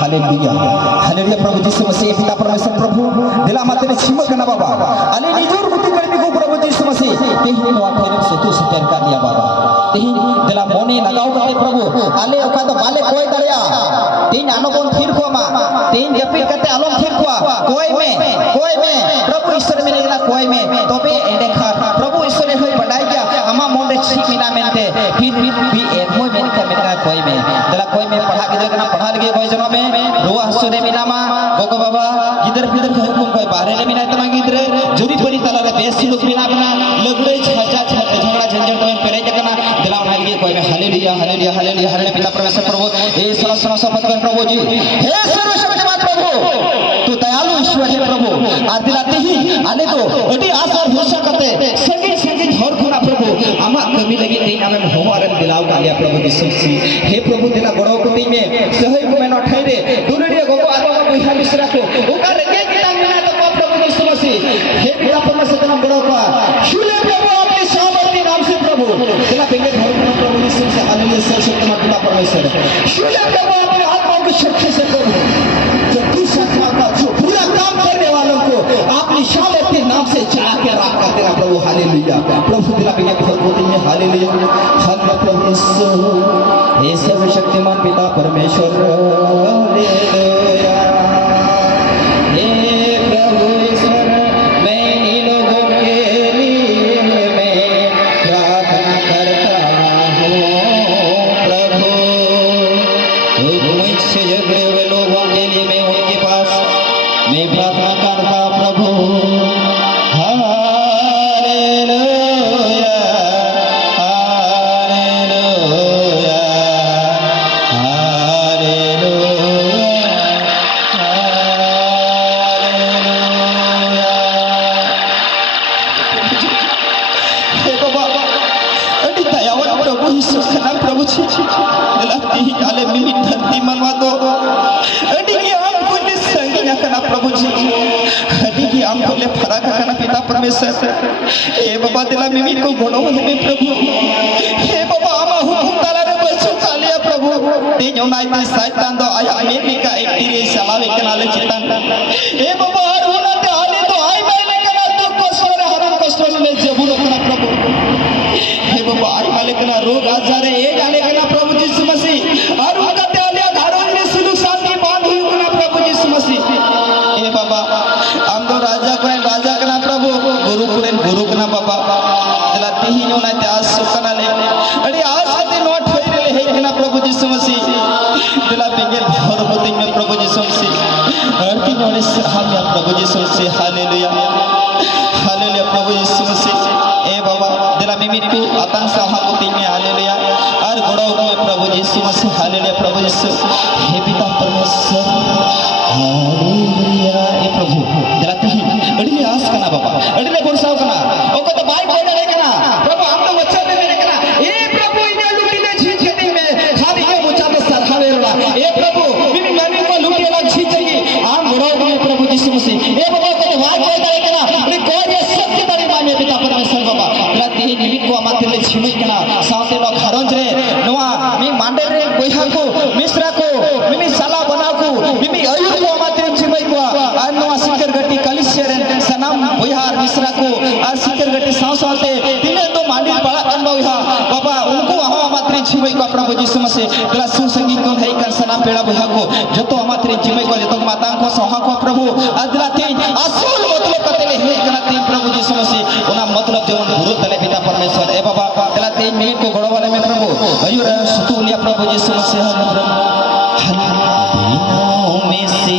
hallelujah hallelujah प्रभु यीशु मसीह पिता परमेश्वर प्रभु दिला माते छिमक कना बाबा आले निजोर बुद्धि करबी को प्रभु यीशु मसीह तेहि नोआ थेरम सेतु सटर का दिया बाबा तेहि दिला मोने लगाव कते प्रभु आले ओका तो बाले कोई दरिया तीन आनोबन फिर को मा तीन जपी कते आलोम फिर को कोई में प्रभु ईश्वर में नेला कोई में तबे एदेखा प्रभु ईश्वर होय बडाई गया अमा मोंडे ठीक मिना मेनते फिर भी एमोय मेनका मेनका कोई में दिला कोई में पढ़ा गिदर कना पढ़ा लगे कोई जनो में रुआ हसुरे मिनामा गोगो बाबा गिदर फिदर को हुकुम कोई बाहरे ले मिना तमा गिदर जुरी परी तला रे बेसी लोग मिना बना लगड़े छाचा झगड़ा झंझट में पेरे जकना दिला उठाई गए कोई में हालेलुया हालेलुया हालेलुया हालेलुया पिता परमेश्वर प्रभु हे सरस्वती शपथ कर प्रभु जी हे सर्वशक्तिमान प्रभु तू दयालु ईश्वर है प्रभु आर दिलाते ही आले तो अडी आशा भरोसा करते संगे झोर खुना प्रभु आमा कमी लगी तीन आमे होमारे दिलाव गालिया प्रभु यीशु हे प्रभु दिला बड़ो कुती में सहय को में नठाई रे दुरडिया गोगो आलो का बुहा मिश्रा को ओका रे के किताब में तो प्रभु यीशु मसीह हे पिता परमेश्वर नाम बड़ो का शुले प्रभु अपने सामर्थ्य नाम से प्रभु दिला बेंगे झोर खुना प्रभु यीशु से हालेलुया सर्वशक्तिमान पिता परमेश्वर शुले प्रभु अपने आत्मा की शक्ति से प्रभु जो दुष्ट आत्मा का जो पूरा काम करने वालों को अपनी शामत के नाम से चढ़ा के राख कर देना प्रभु हालेलुया प्रभु दिला बिना भगवती में हालेलुया हालेलुया प्रभु हे सर्वशक्तिमान पिता परमेश्वर हालेलुया हे प्रभु ईश्वर मैं इन लोगों के लिए मैं प्रार्थना करता हूँ प्रभु मुझसे झगड़े हुए लोगों के लिए मैं उनके पास मैं प्रार्थना करता प्रभु हे बाबा दिला मिमी को घोड़ो में प्रभु हे बाबा आमा हुकुम ताला रे बसु कालिया प्रभु ते जोनाई ते शैतान दो आया अमेरिका एक्टिरे चलावे कनाले चितान हे बाबा हर होना ते आले तो आई माइले कना तो कष्ट रे हरम कष्ट ले जबुलो कना प्रभु हे बाबा आई माइले कना रोग आजारे ए गाले कना प्रभु यीशु मसीह और उनका ते आले घरों में सुलूक शांति बांध हुई कना प्रभु यीशु मसीह हे बाबा हम तो राजा कना प्रभु गुरु कना बाबा दिला तेही नो ना त्यास सुकना ले अरे आज आते नोट होई रे हे कना प्रभु यीशु मसीह दिला बेगे भरपति में प्रभु यीशु मसीह अरती नोने हम या प्रभु यीशु मसीह हालेलुया हालेलुया प्रभु यीशु मसीह ए बाबा दिला मिमी को आतंक सहापति में हालेलुया और गोड़ो में प्रभु यीशु मसीह हालेलुया प्रभु यीशु हे पिता परमेश्वर हालेलुया ए प्रभु दिला तेही अड़ी आस कना बाबा अड़ी ले भरोसा कना ओको तो बाई कोई डरे कना प्रभु हम तो वचन में मेरे कना ए प्रभु इने लुटी ले छी खेती में खाली के मुचा तो सरहावे ला ए प्रभु मिनी मनी को लुटी ला छी चगी आम बड़ो में प्रभु यीशु मसीह ए बाबा को तो बाई कोई डरे कना अरे कोई ये सत्य बड़ी माने पिता परमेश्वर बाबा दिला तेही निमित को माते ले छिमे कना साथे लो खरंज रे नवा मी मांडे रे कोइहा को मिश्रा को मिमी साला बना को मिमी अयुब को माते छिमे को आ नवा सिकर गटी कलिशरन सनम बिहार मिश्रा को और सिकर गटी सावसाते तिने तो मांडी बड़ा अनबो हा बाबा उनको हम मात्रे छिमै को प्रभु यीशु मसीह दिला सु संगीत को है कर सनम पेड़ा बिहा को जतो मात्रे छिमै को जतो माता को सहा को प्रभु अदला तीन असूल मतलब कतले है कना तीन प्रभु यीशु मसीह ओना मतलब जो गुरु तले पिता परमेश्वर ए बाबा दिला तीन मिनट को घोड़ो वाले में प्रभु अयुर सुतुलिया प्रभु यीशु मसीह दिनों में से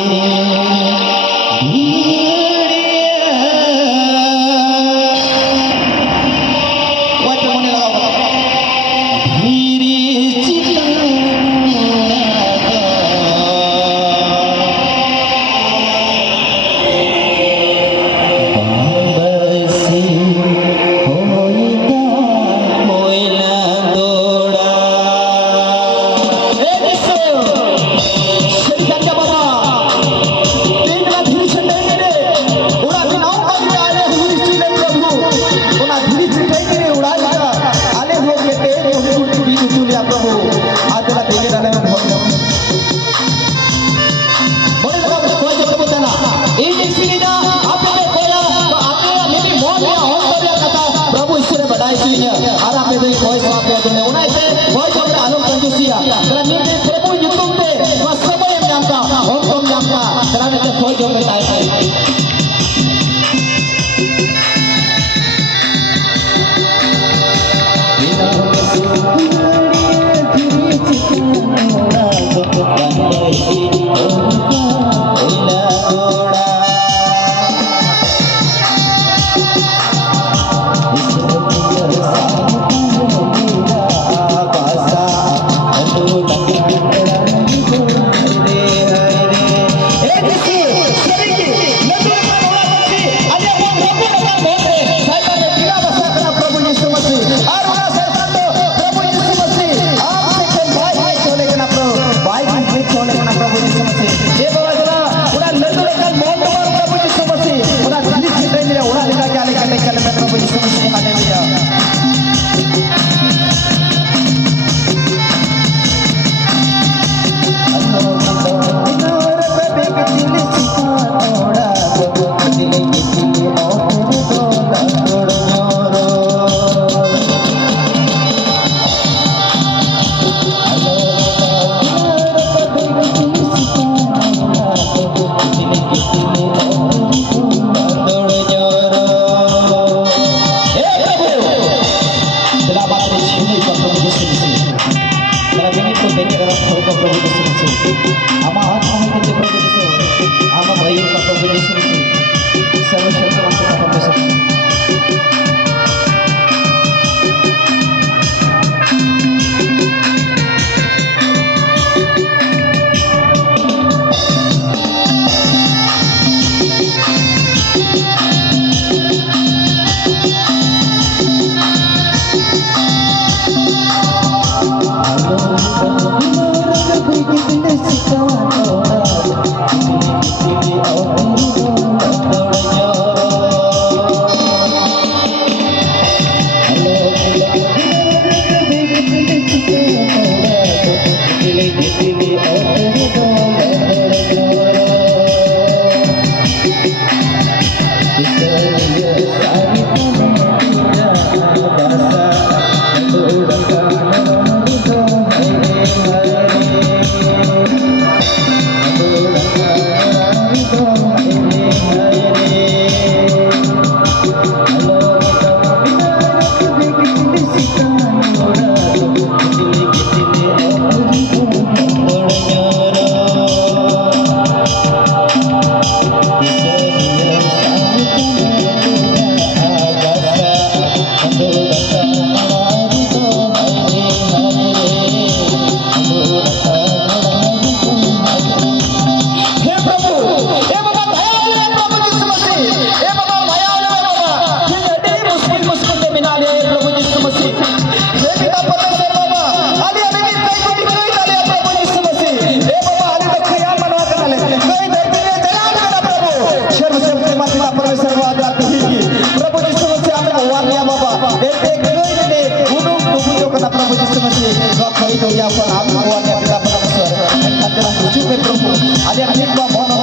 प्रभु यीशु मसीह हे बाबा जला उड़ा लड्डू लेकर मौत मार प्रभु यीशु मसीह उड़ा दिल छिटे ले उड़ा लेकर क्या लेकर चल प्रभु यीशु मसीह हालेलुया Ada yang